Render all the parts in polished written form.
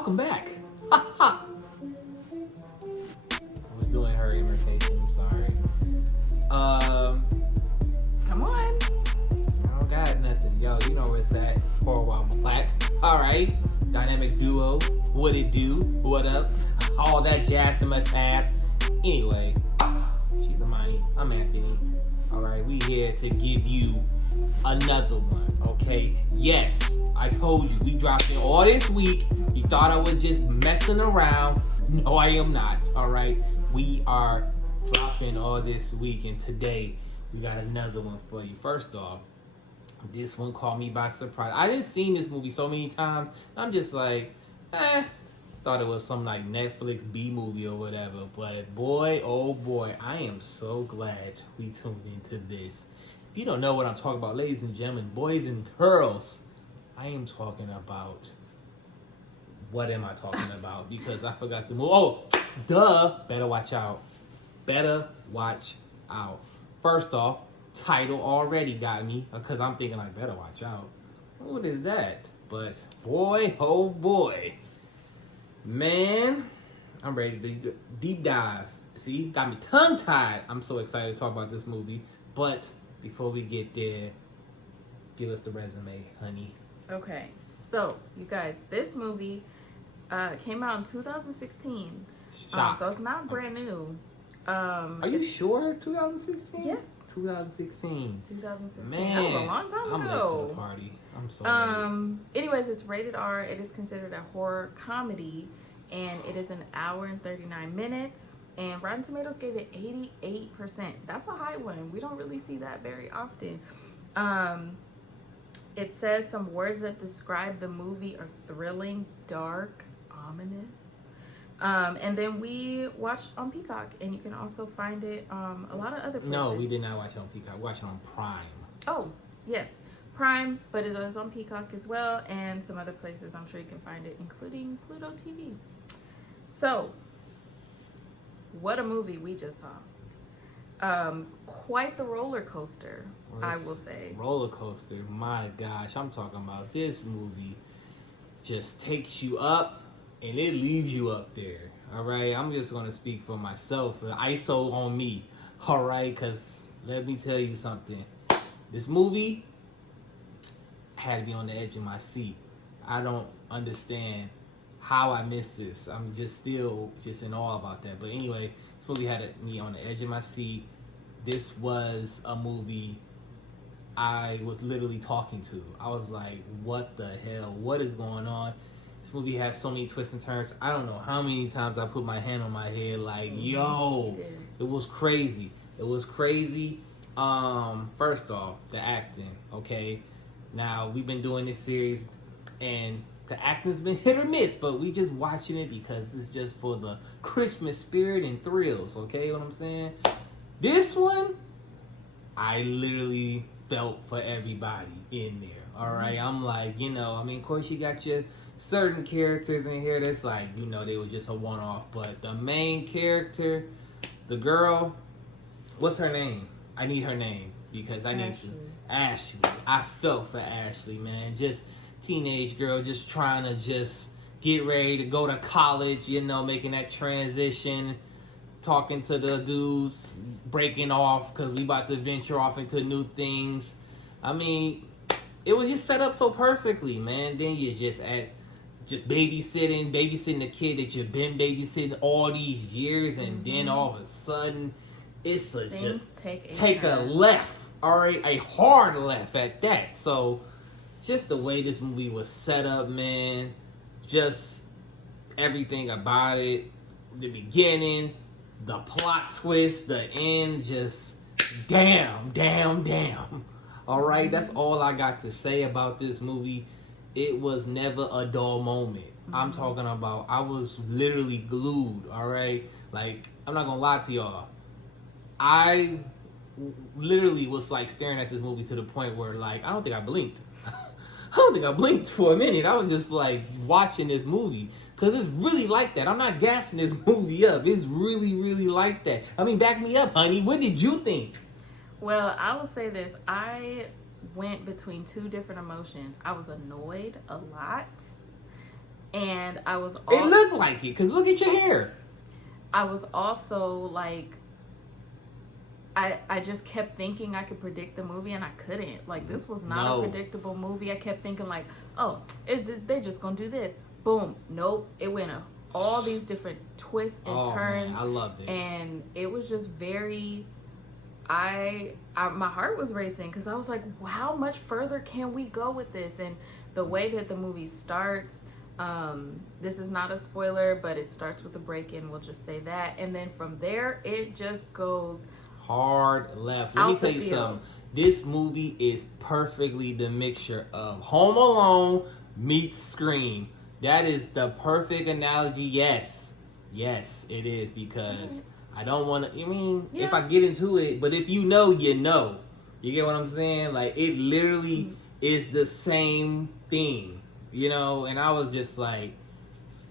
welcome back. I was doing her imitation. Sorry. Come on. I don't got nothing. Yo, you know where it's at. For a while, black. All right. Dynamic duo. What it do? What up? All that jazz in my past. Anyway, she's Amani. I'm Anthony. All right, we here to give you another one. Okay. Yes, I told you we dropped in all this week. You thought I was just messing around. No, I am not. All right, we are dropping all this week, and today we got another one for you. First off, this one caught me by surprise. I didn't see this movie so many times. I'm just like, thought it was some like Netflix B movie or whatever. But boy, oh boy, I am so glad we tuned into this. If you don't know what I'm talking about, ladies and gentlemen, boys and girls, I am talking about. What am I talking about? Because I forgot the movie. Oh, duh. Better watch out. Better watch out. First off, title already got me because I'm thinking like, better watch out. What is that? But boy, oh boy, man, I'm ready to deep dive. See, got me tongue tied. I'm so excited to talk about this movie. But before we get there, give us the resume, honey. Okay, so you guys, this movie came out in 2016. So it's not brand new. Are you sure? 2016? Yes. 2016. 2016. Man, that was a long time I'm ago. late to the party. I'm so late. Anyways, it's rated R. It is considered a horror comedy, and it is an hour and 39 minutes. And Rotten Tomatoes gave it 88%. That's a high one. We don't really see that very often. It says some words that describe the movie are thrilling, dark, ominous. And then we watched on Peacock, and you can also find it a lot of other places. No, we did not watch it on Peacock. We watched it on Prime. Oh, yes. Prime, but it is on Peacock as well, and some other places I'm sure you can find it, including Pluto TV. So, what a movie we just saw. Quite the roller coaster, I will say. Roller coaster, my gosh. I'm talking about this movie just takes you up and it leaves you up there. All right, I'm just going to speak for myself. The ISO on me. All right, because let me tell you something. This movie had to be on the edge of my seat. I don't understand how I missed this. I'm just still just in awe about that. But anyway, this movie had me on the edge of my seat. This was a movie I was literally talking to. I was like, what the hell? What is going on? This movie has so many twists and turns. I don't know how many times I put my hand on my head like, yo, it was crazy. It was crazy. First off, the acting, okay? Now, we've been doing this series, and the acting's been hit or miss, but we just watching it because it's just for the Christmas spirit and thrills, okay? What I'm saying? This one, I literally felt for everybody in there, all right? I'm like, of course you got your certain characters in here that's like, they were just a one-off, but the main character, the girl, what's her name? I need her name because I need to. Ashley. I felt for Ashley, man. Just teenage girl, just trying to just get ready to go to college, making that transition, talking to the dudes, breaking off because we about to venture off into new things. I mean, it was just set up so perfectly, man. Then you just babysitting the kid that you've been babysitting all these years, and then all of a sudden, it's take a left. All right, a hard left at that. So, just the way this movie was set up, man, just everything about it, the beginning, the plot twist, the end, just damn. All right, that's all I got to say about this movie. It was never a dull moment. I'm talking about, I was literally glued, all right? Like, I'm not gonna lie to y'all. I literally was like staring at this movie to the point where like I don't think I blinked for a minute. I was just like watching this movie because it's really like that. I'm not gassing this movie up. It's really like that. I mean, back me up, honey. What did you think? Well, I will say this. I went between two different emotions. I was annoyed a lot, And I was It looked like it, because look at your hair. I was also like, I just kept thinking I could predict the movie, and I couldn't. Like, this was not a predictable movie. I kept thinking like, oh, they're just gonna do this. Boom. Nope. It went all these different twists and turns. Man, I loved it. And it was just very, my heart was racing, because I was like, how much further can we go with this? And the way that the movie starts, this is not a spoiler, but it starts with a break-in, we'll just say that. And then from there, it just goes hard left. Let me tell you something. This movie is perfectly the mixture of Home Alone meets Scream. That is the perfect analogy. Yes, it is, because I don't want to. I mean, if I get into it, but if you know, you know. You get what I'm saying? Like, it literally is the same thing, you know. And I was just like,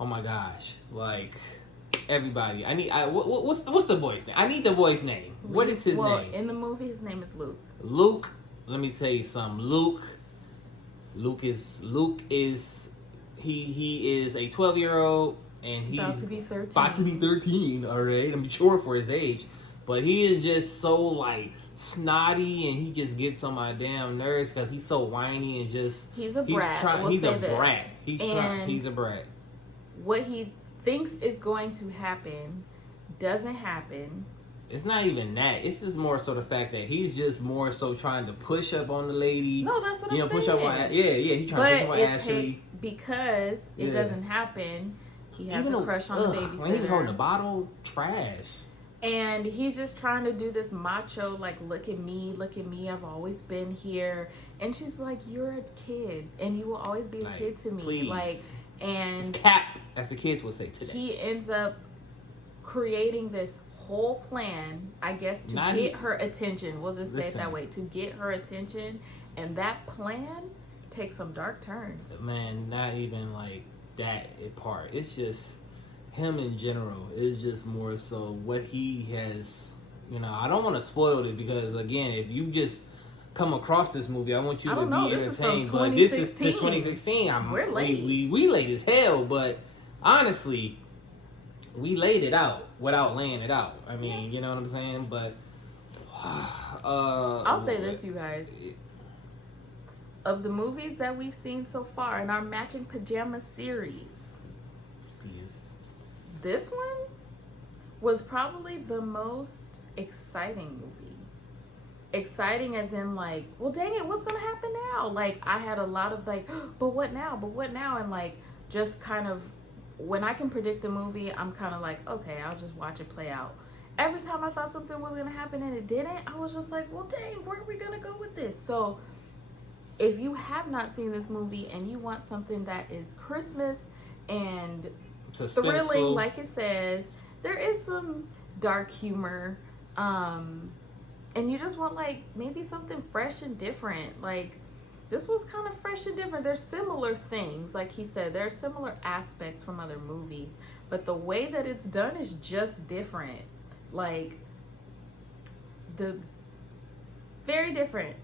oh my gosh, like, everybody. What's the voice name? I need the voice name. What is his name? In the movie, his name is Luke. Luke. Let me tell you something. Luke is he is a 12-year-old, and he's about to be 13. About to be 13. All right, I'm mature for his age, but he is just so like snotty, and he just gets on my damn nerves because he's so whiny and just he's a brat. He's a brat. He's a brat. What he thinks is going to happen doesn't happen. It's not even that. It's just more so the fact that he's just more so trying to push up on the lady. No, that's what I'm saying. Push up on. He's trying to push up on Ashley. Because it doesn't happen, he has a crush on the babysitter. When he was holding the bottle, trash. And he's just trying to do this macho, like, look at me, I've always been here. And she's like, you're a kid, and you will always be a kid to me. Please. Like, and it's cap, as the kids would say today. He ends up creating this whole plan, I guess, to get her attention. We'll just say it that way, to get her attention. And that plan takes some dark turns. Man, not even like that part. It's just him in general. It's just more so what he has. You know, I don't want to spoil it, because again, if you just come across this movie, I want you to be entertained. But this is 2016. We're late. We late as hell. But honestly, we laid it out without laying it out. I mean, you know what I'm saying? But I'll say this, you guys. Of the movies that we've seen so far in our Matching Pajamas series, this one was probably the most exciting movie. Exciting as in, like, well, dang it, what's going to happen now? Like, I had a lot of, like, but what now? And, like, just kind of, when I can predict a movie, I'm kind of like, okay, I'll just watch it play out. Every time I thought something was going to happen and it didn't, I was just like, well, dang, where are we going to go with this? So, if you have not seen this movie and you want something that is Christmas and thrilling, like it says, there is some dark humor, and you just want, like, maybe something fresh and different. Like, this was kind of fresh and different. There's similar things, like he said, there are similar aspects from other movies, but the way that it's done is just different. Like, very different.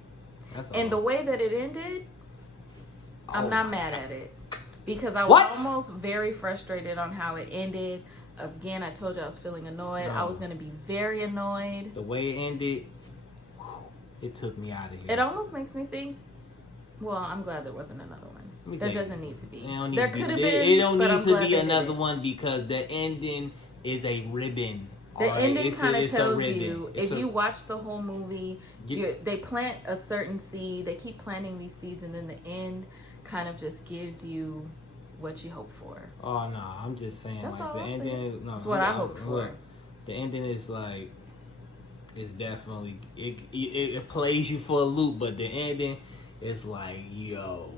And the way that it ended, I'm not mad at it. Because I was almost very frustrated on how it ended. Again, I told you I was feeling annoyed. I was going to be very annoyed. The way it ended, it took me out of here. It almost makes me think, well, I'm glad there wasn't another one. There doesn't need to be. There could have been. It don't need to be another one, because the ending is a ribbon. The ending kind of tells you, if you watch the whole movie, they plant a certain seed, they keep planting these seeds, and then the end kind of just gives you what you hope for. Oh, no, I'm just saying, that's like, the ending, that's what I hope for. The ending is like, it's definitely, it plays you for a loop, but the ending is like, yo.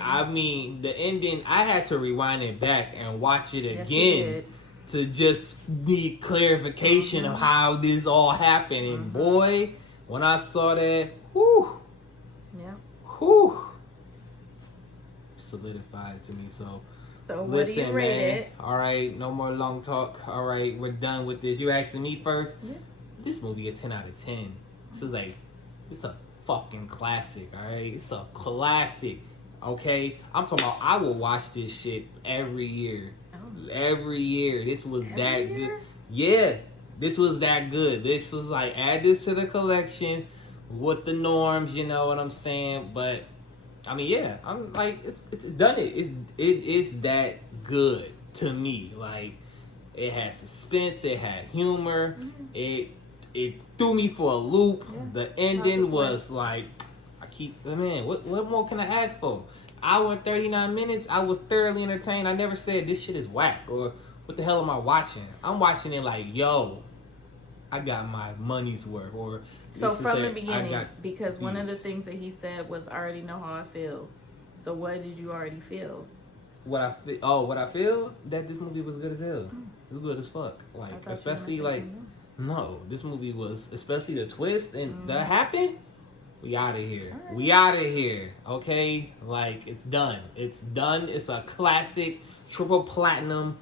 I mean, the ending, I had to rewind it back and watch it again to just need clarification of how this all happened. And boy, when I saw that, solidified to me. So what do you rate it? All right, no more long talk. All right, we're done with this. You asking me first? Yeah. This movie a 10 out of 10. This is like, it's a fucking classic. All right, it's a classic. Okay, I'm talking about. I will watch this shit every year. Every year. This was that good. Yeah, this was that good. This was like add this to the collection with the norms. You know what I'm saying? But I mean, yeah, I'm like it's done it's that good to me. Like it had suspense, it had humor, it threw me for a loop. Yeah. The ending was like man, what more can I ask for? Hour and 39 minutes, I was thoroughly entertained. I never said this shit is whack or what the hell am I watching? I'm watching it like, yo, I got my money's worth. Or so from the beginning, because one of the things that he said was, I already know how I feel. So what did you already feel? What I feel that this movie was good as hell. It was good as fuck. Like especially like no, this movie was, especially the twist and that happened. We out of here. Right. We out of here. Okay? Like, it's done. It's done. It's a classic, triple platinum,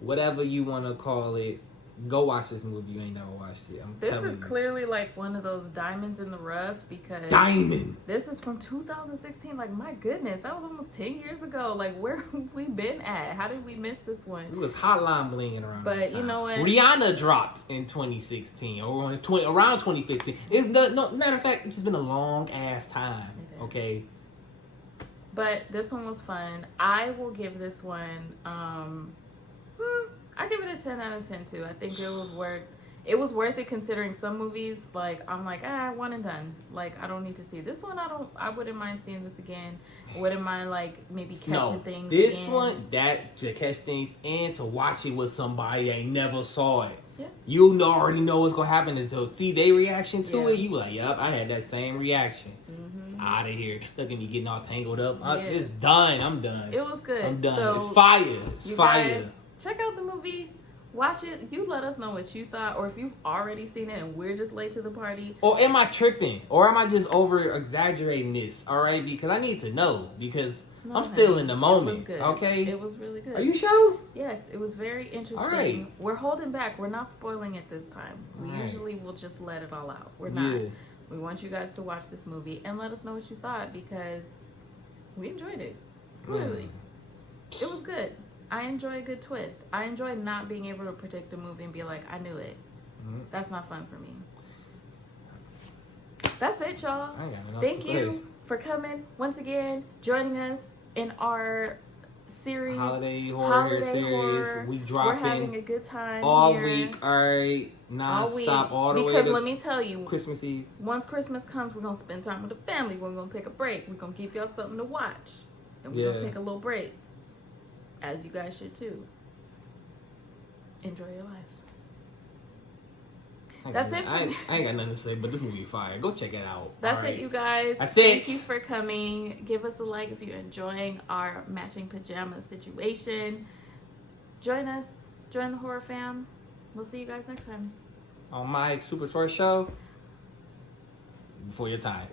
whatever you want to call it. Go watch this movie. You ain't never watched it. This is clearly like one of those diamonds in the rough because... Diamond! This is from 2016. Like, my goodness. That was almost 10 years ago. Like, where have we been at? How did we miss this one? It was Hotline Bling around. But you know what? Rihanna dropped in 2016 or around 2015. Matter of fact, it's just been a long ass time. Okay? But this one was fun. I will give this one... I give it a 10 out of 10 too. I think it was worth it considering some movies like I'm like, one and done. Like I don't need to see this one. I wouldn't mind seeing this again. I wouldn't mind like maybe catching things. This again. one to catch things and to watch it with somebody that never saw it. Yeah. You already know what's gonna happen until see their reaction to it. You like, yup, I had that same reaction. Out of here. Look at me getting all tangled up. Yes. It's done. I'm done. It was good. I'm done. So, it's fire. It's fire. Guys, check out the movie. Watch it. You let us know what you thought, or if you've already seen it and we're just late to the party. Or am I tripping? Or am I just over exaggerating this? All right, because I need to know because I'm still in the moment. It was good. Okay, it was really good. Are you sure? Yes, it was very interesting. All right. We're holding back. We're not spoiling it this time. We usually will just let it all out. We're not. Yeah. We want you guys to watch this movie and let us know what you thought because we enjoyed it. Clearly, it was good. I enjoy a good twist. I enjoy not being able to predict a movie and be like, I knew it. That's not fun for me. That's it, y'all. Thank you for coming once again, joining us in our series, Holiday Horror series. We dropping. We're having a good time all here. week. All right, non-stop all the way. Because let me tell you, Christmas Eve. Once Christmas comes, we're gonna spend time with the family. We're gonna take a break. We're gonna give y'all something to watch, and we're gonna take a little break. As you guys should too. Enjoy your life. That's it for me. I ain't got nothing to say, but this movie fire. Go check it out. That's it, you guys. Thank you for coming. Give us a like if you're enjoying our matching pajamas situation. Join us. Join the horror fam. We'll see you guys next time. On my super short show. Before your time.